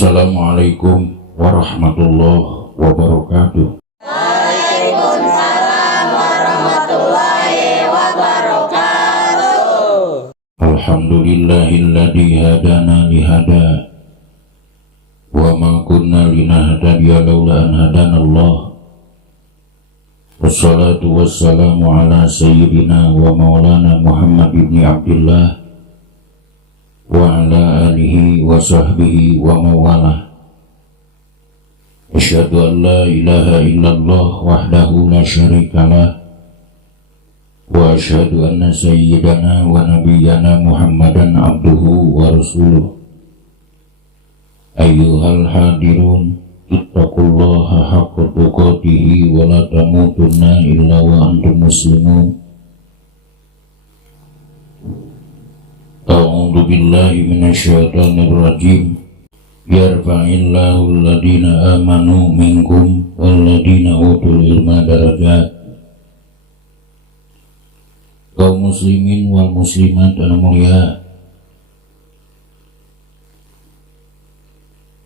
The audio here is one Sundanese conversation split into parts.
Assalamualaikum warahmatullahi wabarakatuh. Waalaikumsalam warahmatullahi wabarakatuh. Alhamdulillahilladzi hadana lihada wa ma kunna linahtadiya laula an hadanallah. Wassalatu wassalamu ala sayyidina wa maulana Muhammad ibn Abdullah wa ala alihi wa sahbihi wa mawalah. Asyhadu an la ilaha illallah wahdahu la syarikalah wa asyhadu anna sayyidana wa nabiyyana Muhammadan abduhu wa rasuluh. Ayyuhal hadirun, ittaqullaha haqqa tuqatih wa la tamutunna illa wa antum muslimun. A'udzu billahi minasyaitonir rajim. Yarfa'illahu alladhina amanu minkum walladhina utul ilma darajat. Kaum muslimin wal muslimat yang mulia,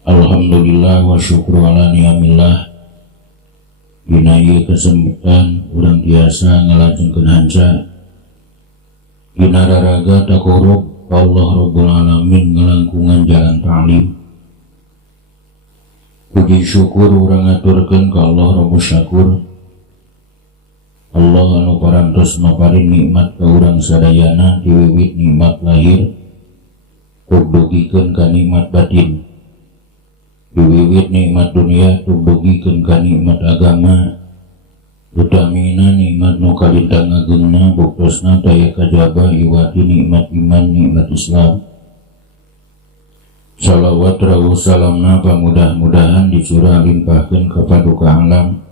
alhamdulillah wa syukru ala ni'amillah. Dina ieu kesempatan urang tiasa ngalajengkeun hanca dina raraga takorup Allah Rabbul Alamin ngelangkungan jalan ta'lim. Puji syukur urang aturkeun ka Allah Rabbus Syakur, Allah anu parantos maparin nikmat ka urang sadayana di wiwit nikmat lahir tug dugikeun ka nikmat batin, di wiwit nikmat dunia tug dugikeun ka nikmat agama, utamina nikmat nu kalintang ageungna buktosna daya kajaba iwati nikmat iman nikmat Islam. Salawat rawuh salamna pamudah-mudahan dicurah limpahkeun ka paduka alam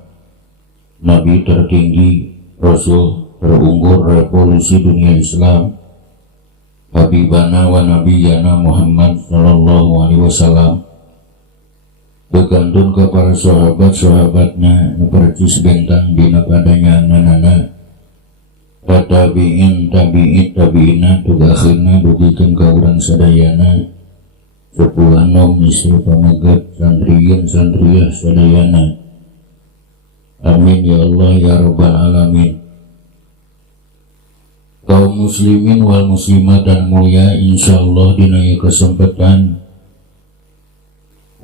Nabi tertinggi, Rasul terunggul revolusi dunia Islam, Habibana wa Nabiyana Muhammad sallallahu alaihi wasallam, begantun ke para sahabat-sahabatna nu percis bentang dina padanya nanana, tabi'in tabi'ina tugakhirna dugikeun ka urang sadayana, sepuh anom isi pamegat santriyin santriyah sadayana. Amin ya Allah ya rabbal alamin. Kaum muslimin wal muslimat dan mulia, insyaallah dina ieu kesempatan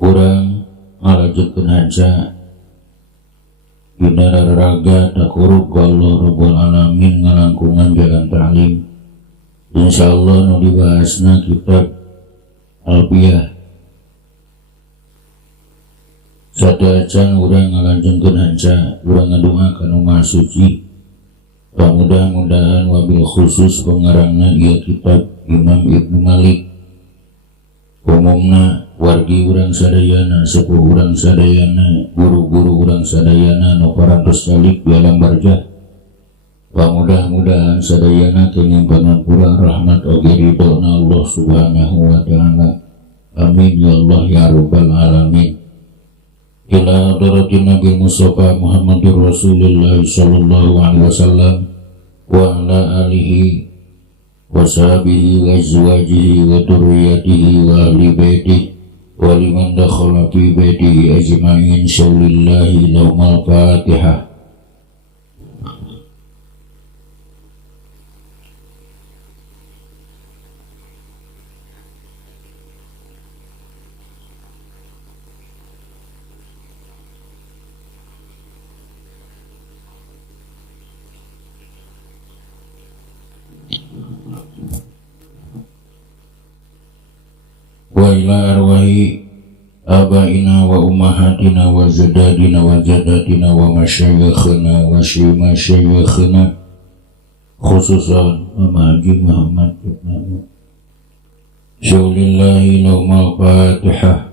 urang ngalajengkeun hanca dina raraga takurub ka Allah Rabbul Alamin ngalangkungan jalan ta'lim. Insyaallah nu dibahasna kitab Alfiyah. Sadacan urang ngalajengkeun hanca, urang ngadoakeun nu Maha Suci, pamudah-mudahan wabil khusus pengarangna ieu kitab Imam Ibnu Malik, umumna wargi urang sadayana, sepuh urang sadayana, guru-guru urang sadayana nu parantos salik di alam barzah, pamudah-mudahan sadayana kenging pangampura rahmat oge ridona Allah subhanahu wa ta'ala. Amin ya Allah ya rabbal alamin. Ila hadratin Nabi Mustafa Muhammadur Rasulullah sallallahu alaihi wasallam wa ala alihi wa sahbihi wa azwajihi wa dzurriyyatihi wa ahli baitihi wa liman dakhala fi baitihi ajma'in. Shaulillahi lahumul Fatihah. Wa ila arwahi abaina wa ummahatina wa zadadina wa jadatina wa masyayikhina wa masyayikhina, khususan Haji Muhammad ibn Syaulillahi lahumul Fatihah.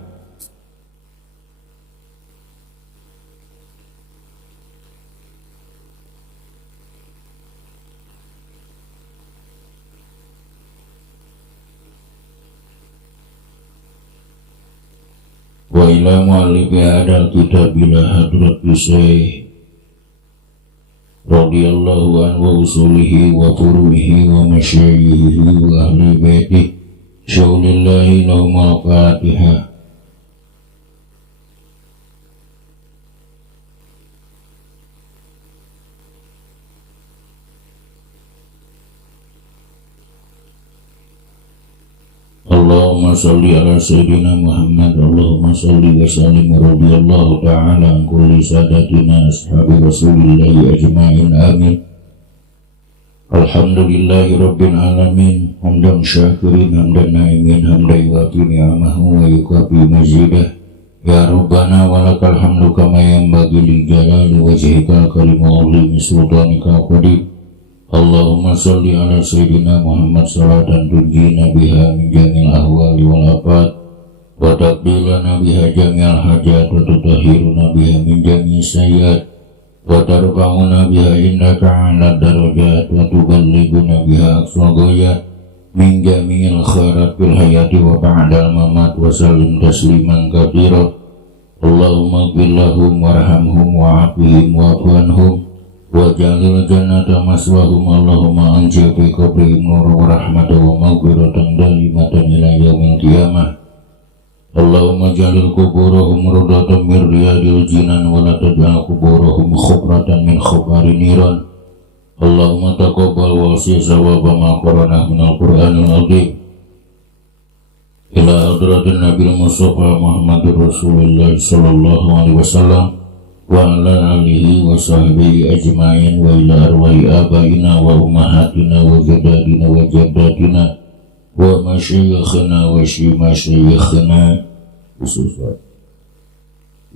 Wa ila mu'allifi hadal kitab ila hadrati Syekh radhiyallahu anhu wa usulihi wa furu'ihi wa masyayikhihi wa ahli baitihi syaulillahi lahumul Fatihah. Allahumma salli ala Sayyidina Muhammad. Allahumma salli wa sallim radhiyallahu ta'ala an kulli sadatina ashabi Rasulillahi ajma'in. Amin. Alhamdulillahi rabbil alamin. Hamdan syakirin, hamdan na'imin, hamdan yuwafi ni'amahu wa yukafi mazidah. Ya Rabbana walakal hamdu kama yanbaghi li jalali wajhika kalimul azimi sultanika qadim. Allahumma salli ala Sayyidina Muhammad salatan tunjina biha min jamil ahwali wal afat wa taqbilana biha jamil hajat wa tutahhiruna biha min jamil sayyiat wa tarfa'una biha indaka 'ala darajat wa tuballighuna biha aqsal ghayat min jamil khairat fil hayati wa ba'dal mamat wa sallim tasliman katsira. Allahumma ighfir lahum warhamhum wa'afihim wa'fu anhum wa jalil jannata maswahum. Allahumma anjil fi qabrihim nur wa rahmatan wa maghfiratan daimatan ila yaumil qiyamah. Allahumma jalil kuburahum rawdatan min riyadil jinan wa la taj'al kuburahum khubratan min khubari niran. Allahumma taqabbal wa wasi' sawaba ma qara'na min al-Qur'anil azim. Ila hadratin Nabi Mustafa Muhammadur Rasulullah sallallahu alaihi wasallam wa ala alihi wa sahbihi ajma'in wa ila arwahi abaina wa ummahatina wa jadadina wa jaddatina wa masyayikhina wa masyayikhina khususat.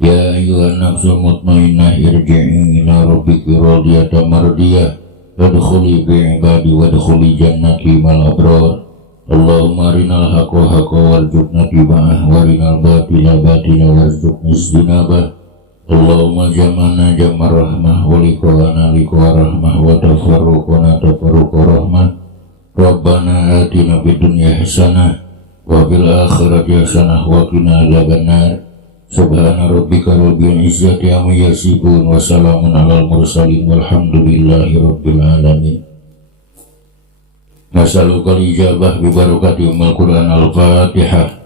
Ya ayyuhan nafsul mutmainnah irji'i ila rabbiki radiyatan mardiyah wadkhuli bi ibadi wadkhuli jannati mal abrar. Allahumma arinal haqqa haqqa warzuqna tiba'ah warinal batila batila warzuqna istinabah. Allahumma jamana jamar rahmah wa liqa'ana liqa rahmah wa tafarruqana tafarruqa rahmah. Rabbana atina fid dunya hasanah wa fil akhirati hasanah wa qina adzabannar. Subhana rabbika rabbil izzati amma yasifun wa salamun alal mursalin walhamdulillahi rabbil alamin. Nasalukal ijabah bi barakati ummul Qur'an. Al-Fatihah.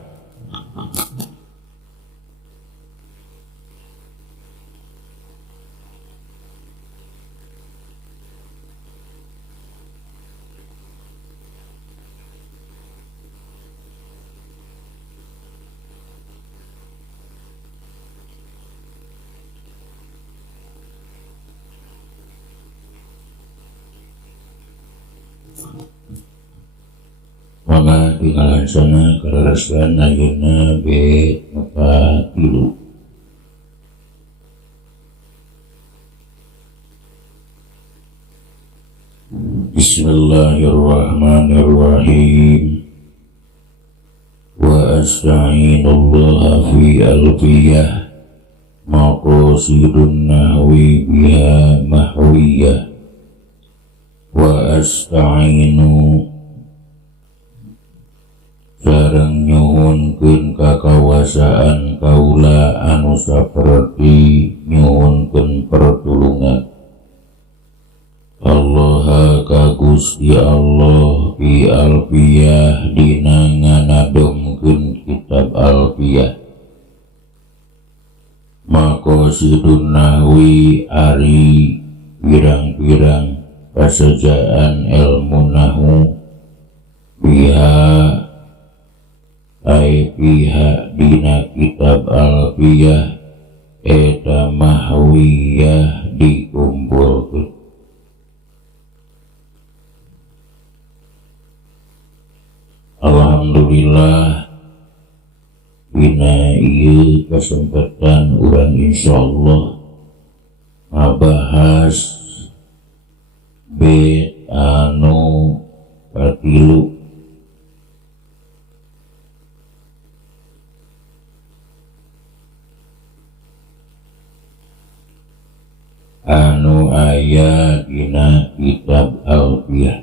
Maka tinggalan sana keraskan ayeuna be 43. Bismillahirrahmanirrahim. Wa asta'inullaha fi alfiyah maqasidun nahwi biha mahwiyah. Wa asta'inu sareng nyuhunkeun kakawasaan kaula anu saperti nyuhunkeun pertulungan Allah ka Gusti Allah fi alfiyah dina nganadomkeun kitab alfiyah. Maqasidun nahwi ari pirang-pirang pasejaan ilmu nahwu biha ai pihak dina kitab alfiyah eta mahwiyah dikumpulkeun. Alhamdulillah dina ieu kesempatan urang insyaallah ngabahas bait anu katilu anu aya dina kitab alfiyah.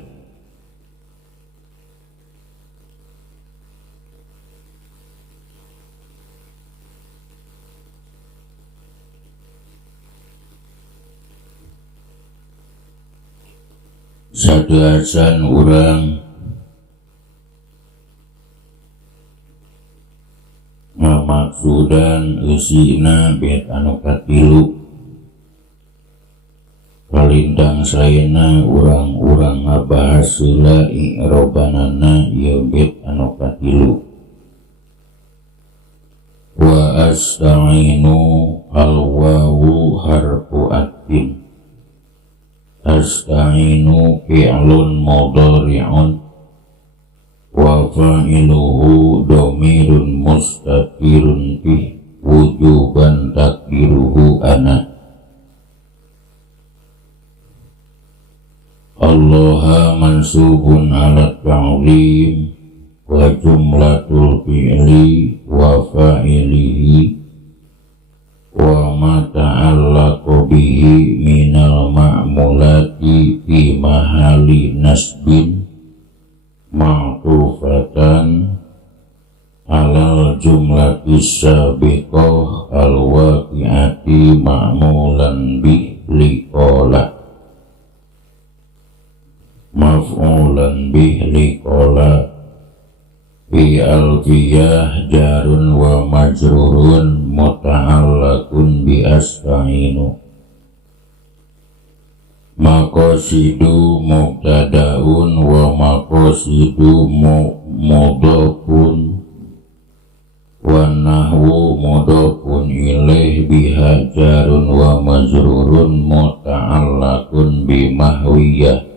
Sadeasan urang ngamaksudan eusina bait anu katilu palintang saena urang-urang ngabahas heula i'robanana ieu bait anu katilu. wa asta'inu al-wawu harfu atfin. Asta'inu fi'lun mudhari'un wa fa'iluhu dhamirun mustatirun bih wujuban takdiruhu ana. Allaha mansubun ala ta'lim wa jumlatul fi'li wa fa'ilihi wa ma ta'allaqu bihi minal ma'mulati fi mahali nasbin ma'tufatan alal jumlati sabiqah al-waqi'ati ma'mulan bih liqola maf'ulan bih liqola fi alfiyah jarun wa majrurun muta'allaqun bi asta'inu. Maqasidu mubtada'un wa maqasidu mudhafun wa nahwu mudhafun ilaih biha jarun wa majrurun muta'allaqun bi mahwiyah.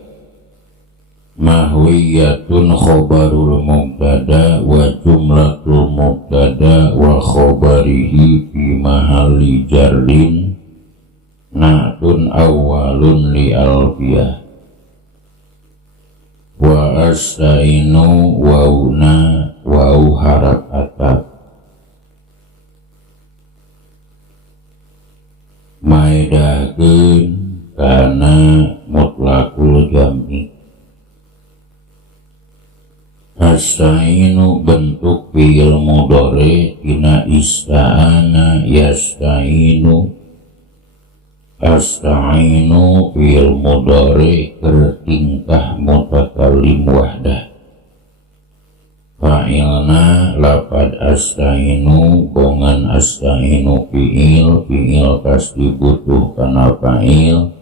Mahwiyatun khobarul mubtada wa jumlatul mubtada wa khobarihi fi mahali jarrin na'tun awwalun li alfiyah. Wa asta'inu wauna wau harap atap maedahkeun kana mutlaqul jam'i. Asta'inu bentuk fi'il mudhari tina ista'ana yasta'inu. Asta'inu fi'il mudhari kertingkah mutakallim wahdah. Fa'ilna lapad asta'inu gongan asta'inu fi'il kas dibutuh kana fa'il.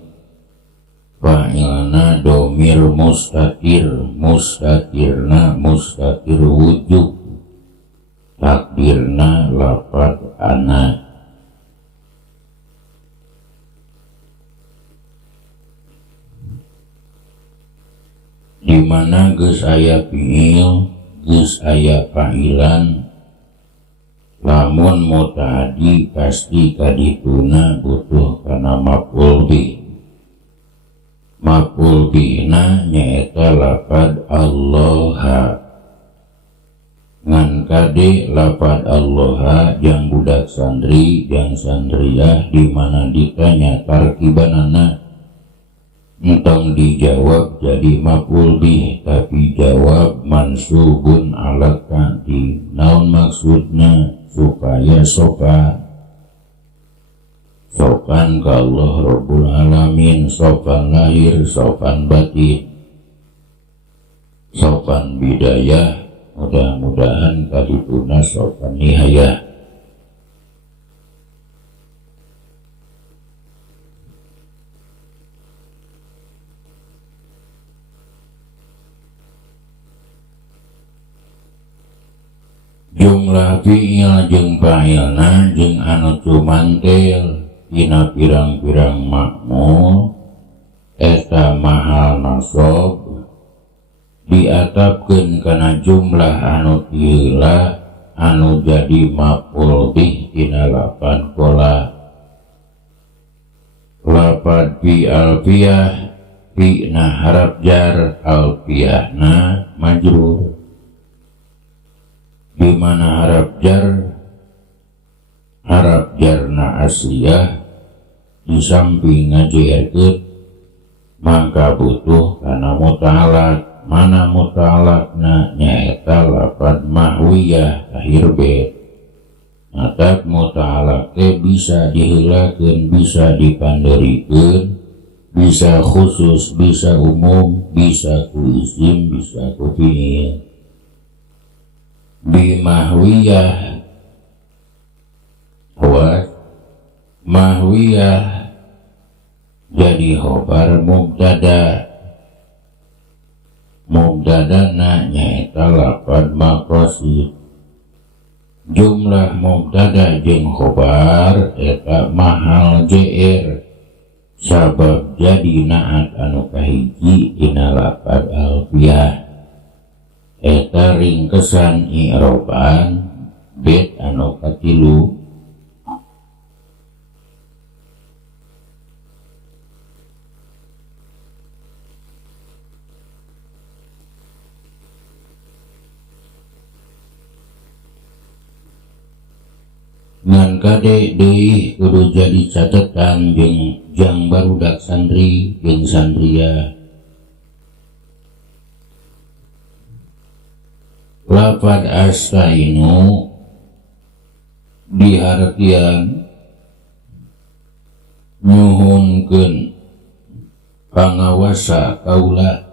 Fa'ilna domir mustatir mustatirna mustatir wujud takdirna lapad ana. Dimana geus aya fi'il geus aya fa'ilan lamun muta'addi pasti kadituna butuh kana maf'ul bih. Maf'ul bihna nyaeta lapad Allaha. Ngan kade lapad Allaha jang budak santri jang santriyah dimana ditanya tarkibanana entong dijawab jadi maf'ul bih tapi jawab mansubun ala kadi. Naon maksudna? Supaya sopan ke Allah Rabbul Alamin, sopan lahir, sopan batin, sopan bidayah, mudah-mudahan kadituna sopan nihayah. Jumlah fi'il jeung fa'ilna jeung anu cumantel tina pirang-pirang makmul eta mahal nasab diatapkeun kana jumlah anu tiheula anu jadi maf'ul bih tina lapan qola. Lapad fi alfiyah fi na harap jar alfiyahna majrur. Di mana harap jarna asliyah di samping ngajerkeun maka butuh kana muta'alaq. Mana muta'alaqna nyaeta lapad mahwiyah akhir bait. Matak muta'alaq teh bisa diheulakeun, bisa dipanderikeun, bisa khusus, bisa umum, bisa ku isim, bisa ku fi'il. Bimahwiyah wa mahwiyah jadi khobar mubtada. Mubtadana nyaeta lapad maqasid. jumlah mubtada jeung khobar eta mahal JR sabab jadi naat anu kahiji dina lafaz alfiyah eta ringkesan i'roban bet anu katilu ngan kade deui kudu jadi catetan jeung jang barudak santri jeung santria. Lafaz astainu dihartian nyuhunkeun pangawasa kaula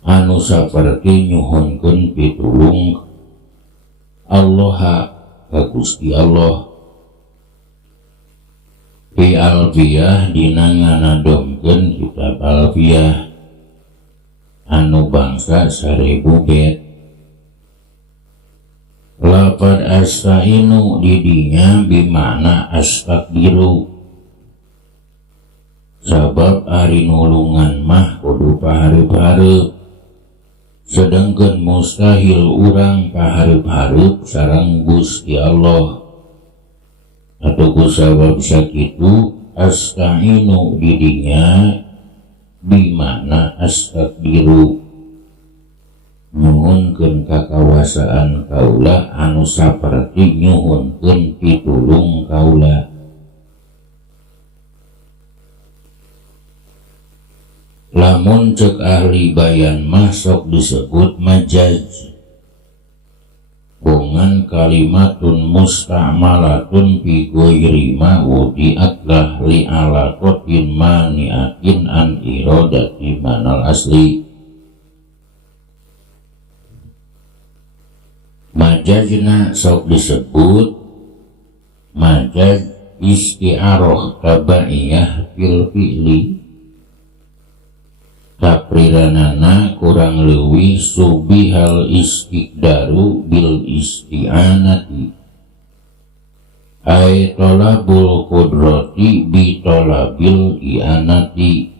anu saperti nyuhunkeun pitulung Allah ka Gusti Allah. Fi alfiyah dina nganadomkeun kitab alfiyah anu bangsa 1000 bet. Lafaz astainu didinya bimakna astaqdiru sabab ari nulungan mah kudu pahareup-hareup sedangkan mustahil urang pahareup-hareup sareng Gusti Allah. Atau kusabab sakitu astainu didinya bimakna astaqdiru nyuhunkeun kakawasaan kaula anu saperti nyuhunkeun pitulung kaula. Lamun cek ahli bayan mah sok disebut majaz. Bongan kalimatun musta'malatun fi ghairi ma wudi'at lah li alaqatin mani'atin an iradati manal asli. Majazna sok disebut majaz isti'arah tabaiyah fil fi'li kapriranana kurang leuwih subihal istiqdaru bil isti'anati ay tolabul qudrati bi tolabil i'anati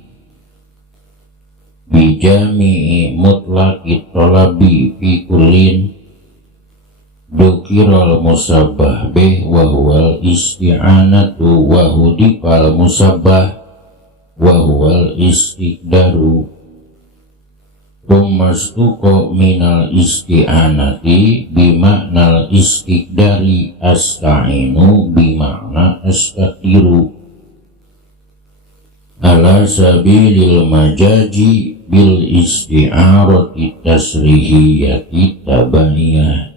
bijami'i mutlaqit tolabi fi kullin dukiral musabbah bih wa huwal isti'anatu wa hudifal musabbah wa huwal istiqdaru tumastuko minal isti'anati bimaknal istiqdari asta'inu bimakna astaqdiru ala sabilil majaji bil isti'arati tasrihiyati tabaniyah.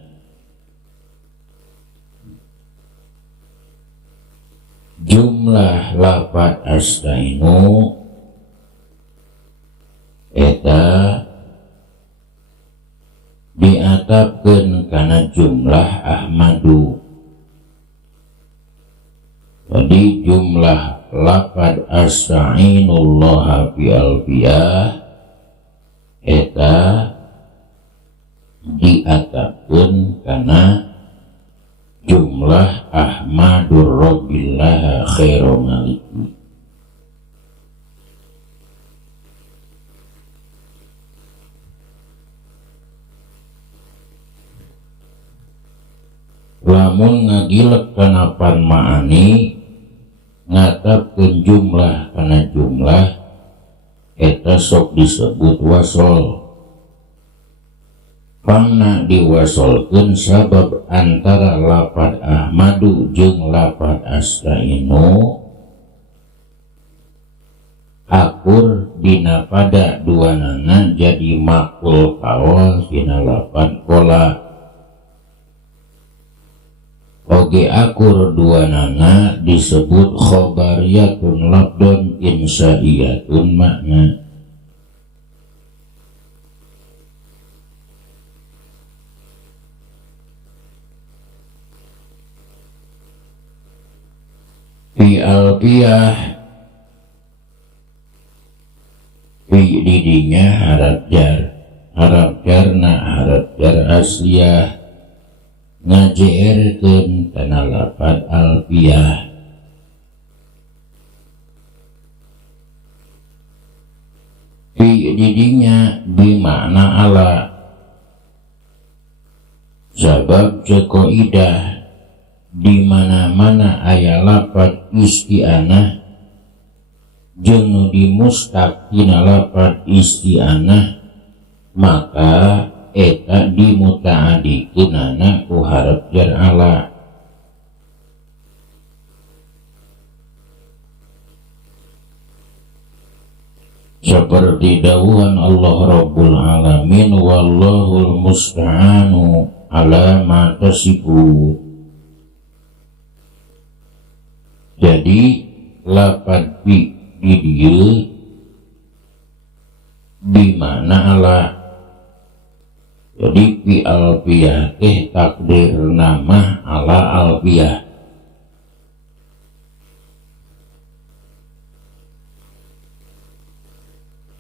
Jumlah lafaz astainu eta diatapkeun kana jumlah ahmadu. Jadi jumlah lafaz astainullah fi alfiyah eta diatapkeun kana jumlah ahmadur rabbillah khairu maliki. Lamun ngagilek kana pan ma'ani ngatapkeun jumlah kana jumlah eta sok disebut wasol. Pangna diwasolkeun sabab antara lafaz ahmadu jeung lafaz astainu akur dina pada duanana jadi makul kawal dina lafaz kola. Oge akur duanana disebut khobariyatun labdon insaiyatun makna. Fi alfiyah fi didinya harap jar na harap jar asliyah ngajeerkeun kana lafaz alfiyah. Fi didinya bimakna ala, sabab cekoidah di mana-mana aya lafaz isti'anah jeung nu dimustaq tina lafaz isti'anah maka eta dimuta'adikeunana ku hareup jar ala. Seperti dawuhan Allah Rabbul Alamin, wallahul musta'anu ala ma tasifun. Jadi lafaz fi di dieu di mana ala. Jadi fi alfiyah teh takdir nama ala alfiyah.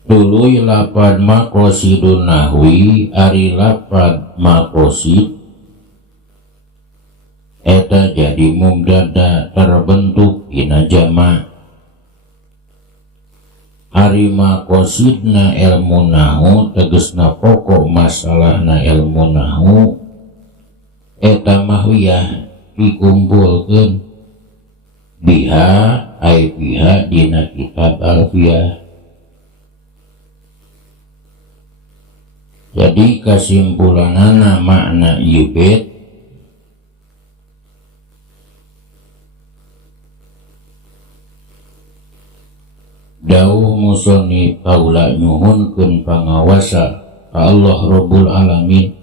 Tuluy lafaz maqasidun nahwi ari lafaz maqasid eta jadi mubtada terbentuk dina jama'. Ari maqasidna ilmu nahwu tegesna pokok masalahna ilmu nahwu eta mahwiyah dikumpulkeun biha ai biha dina kitab alfiyah. Jadi kesimpulanana makna ieu bait dawuh musannif kaula nyuhunkeun pangawasa ka Allah Rabbul Alamin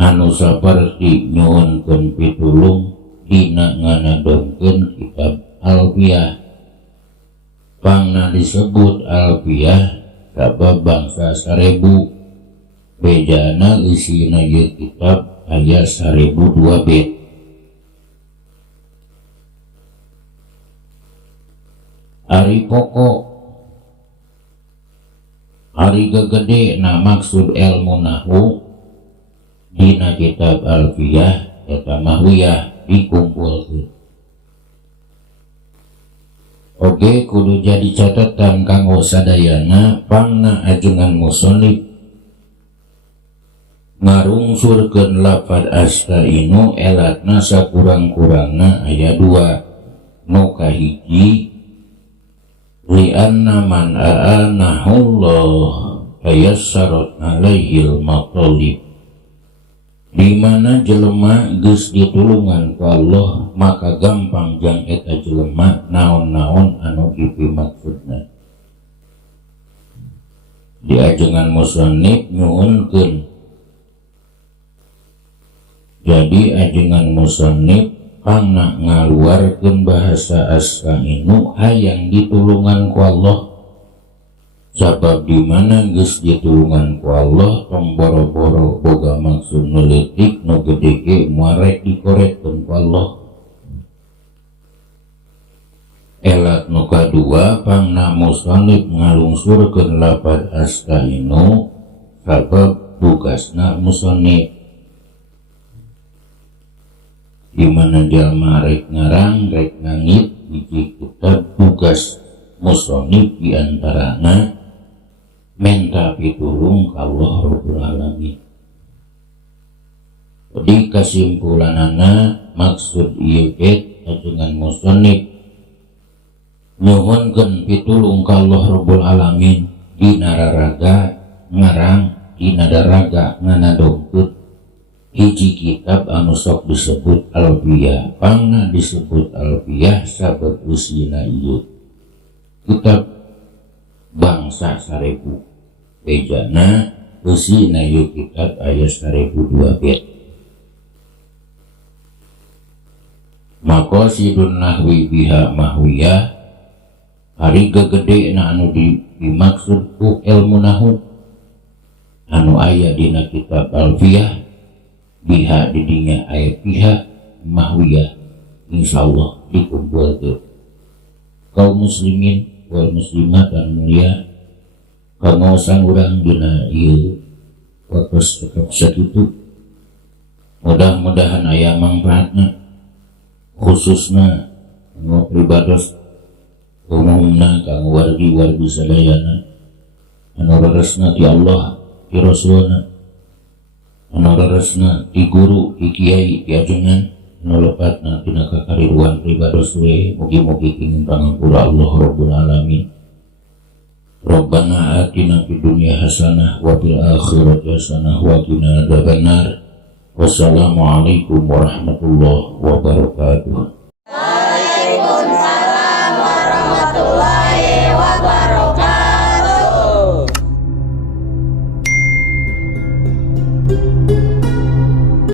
anu saperti nyuhunkeun pitulung dina nganadongkeun kitab alfiyah. Pangna disebut alfiyah sabab bangsa 1000 bejana isina ieu kitab aya 1002 bait. Ari pokok ari gegede na maksud ilmu nahwu dina kitab alfiyah eta mahwiyah dikumpulkeun. Oge kudu jadi catatan kanggo sadayana pangna ajengan musannif ngarungsurkeun lafaz astainu elatna sakurang-kurangna aya 2. Nu kahiji li'anna man a'anahullah ayassarat alaihil maqalib, dimana jelema geus ditulungan ku Allah maka gampang jang eta jelema naon-naon anu dipimaksudna. Di ajengan musannif nyuhunkeun, jadi ajengan musannif pangna ngaluarkeun bahasa astainu hayang ditulungan ku Allah. Sabab di mana geus ditulungan ku Allah tong boro-boro boga maksud nu leutik nu gede ge muarek dikorekkeun ku Allah. Elat nu kadua pangna musannif ngalungsurkeun lafaz astainu sabab tugasna musannif, di mana jalma rek ngarang rek ngangit hiji kitab tugas musannif di antarana minta pitulung ka Allah Rabbul Alamin. Jadi kesimpulanana maksud ieu bait ajengan musannif nyuhunkeun pitulung ka Allah Rabbul Alamin dina raraga ngarang dina daraga nganadongkeun hiji kitab anu sok disebut alfiyah. Pangna disebut alfiyah sabab usina ieu kitab bangsa 1000 bejana usina ieu kitab aya 1002 bait. Maqasidun nahwi biha mahwiyah ari gegede na anu dimaksud ku ilmu nahwu anu aya dina kitab alfiyah biha didinya aya biha mahwiyah insyaallah dikumpulkeun kaum muslimin wal muslimat dan mulia kangosan urang dina ieu waktu tetep sakitu Mudah-mudahan aya manfaatna khususna kanggo pribados umumna kanggo wargi-wargi sadayana anu reresna ti Allah ti Rasulna anu reresna ti guru ti kiai ti ajengan anu lepatna tina kakariruan pribados we mugi-mugi pingin pangampura Allah Rabbul Alamin. Rabbana atina fid dunya hasanah wa fil akhirati hasanah wa qina adzabannar. Wassalamualaikum warahmatullahi wabarakatuh. Waalaikumsalam warahmatullahi wabarakatuh.